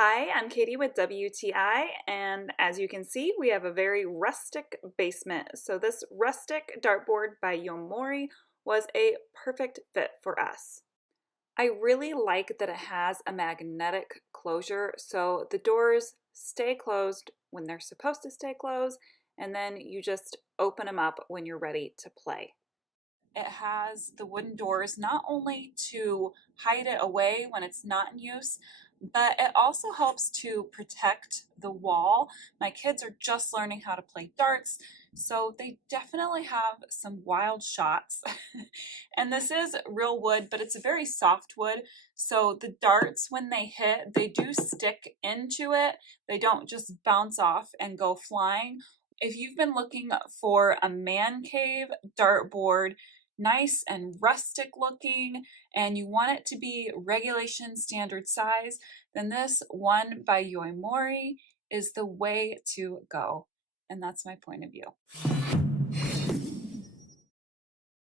Hi, I'm Katie with WTI, and as you can see, we have a very rustic basement. So this rustic dartboard by Yoimori was a perfect fit for us. I really like that it has a magnetic closure, so the doors stay closed when they're supposed to stay closed, and then you just open them up when you're ready to play. It has the wooden doors not only to hide it away when it's not in use, but it also helps to protect the wall. My kids are just learning how to play darts, so they definitely have some wild shots. And this is real wood, but it's a very soft wood, so the darts, when they hit, they do stick into it. They don't just bounce off and go flying. If you've been looking for a man cave dartboard, nice and rustic looking, and you want it to be regulation standard size, then this one by Yoimori is the way to go. And that's my point of view.